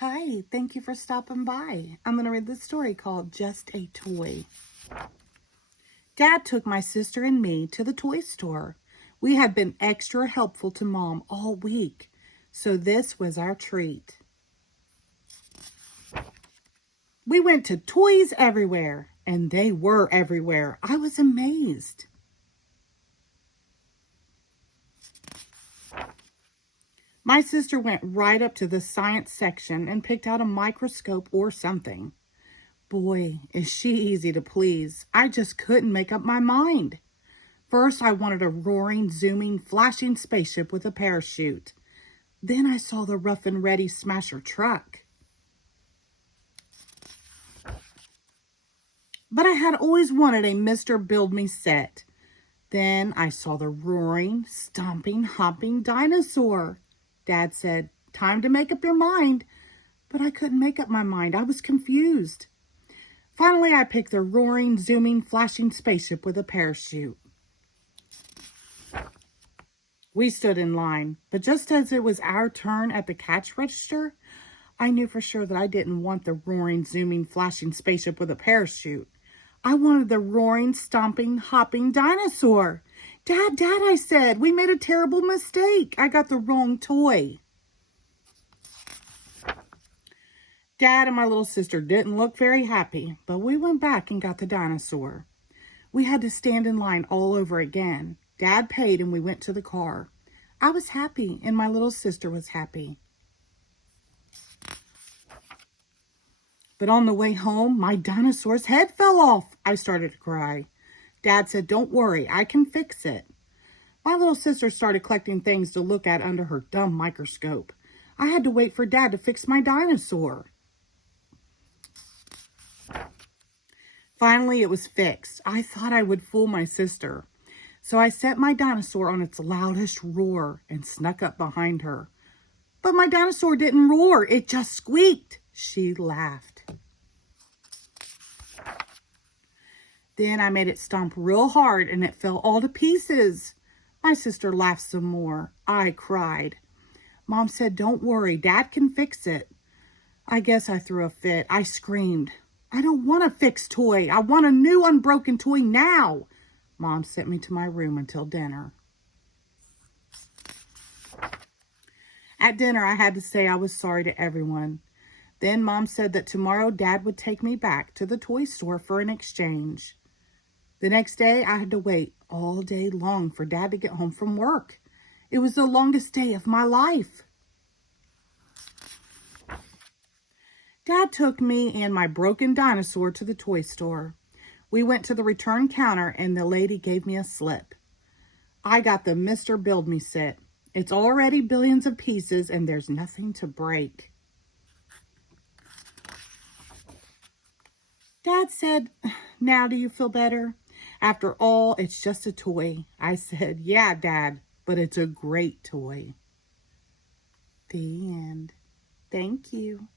Hi, thank you for stopping by. I'm going to read this story called Just a Toy. Dad took my sister and me to the toy store. We had been extra helpful to Mom all week, so this was our treat. We went to Toys Everywhere, and they were everywhere. I was amazed. My sister went right up to the science section and picked out a microscope or something. Boy, is she easy to please. I just couldn't make up my mind. First, I wanted a roaring, zooming, flashing spaceship with a parachute. Then I saw the rough and ready Smasher truck. But I had always wanted a Mr. Build Me set. Then I saw the roaring, stomping, hopping dinosaur. Dad said, "Time to make up your mind." But I couldn't make up my mind. I was confused. Finally, I picked the roaring, zooming, flashing spaceship with a parachute. We stood in line, but just as it was our turn at the cash register, I knew for sure that I didn't want the roaring, zooming, flashing spaceship with a parachute. I wanted the roaring, stomping, hopping dinosaur. Dad, I said, we made a terrible mistake. I got the wrong toy. Dad and my little sister didn't look very happy, but we went back and got the dinosaur. We had to stand in line all over again. Dad paid and we went to the car. I was happy and my little sister was happy. But on the way home, my dinosaur's head fell off. I started to cry. Dad said, "Don't worry, I can fix it." My little sister started collecting things to look at under her dumb microscope. I had to wait for Dad to fix my dinosaur. Finally, it was fixed. I thought I would fool my sister. So I set my dinosaur on its loudest roar and snuck up behind her. But my dinosaur didn't roar, it just squeaked. She laughed. Then I made it stomp real hard and it fell all to pieces. My sister laughed some more. I cried. Mom said, "Don't worry, Dad can fix it." I guess I threw a fit. I screamed, "I don't want a fixed toy. I want a new unbroken toy now." Mom sent me to my room until dinner. At dinner, I had to say I was sorry to everyone. Then Mom said that tomorrow Dad would take me back to the toy store for an exchange. The next day, I had to wait all day long for Dad to get home from work. It was the longest day of my life. Dad took me and my broken dinosaur to the toy store. We went to the return counter and the lady gave me a slip. I got the Mr. Build Me set. It's already billions of pieces and there's nothing to break. Dad said, "Now do you feel better? After all, it's just a toy." I said, "Yeah, Dad, but it's a great toy." The end. Thank you.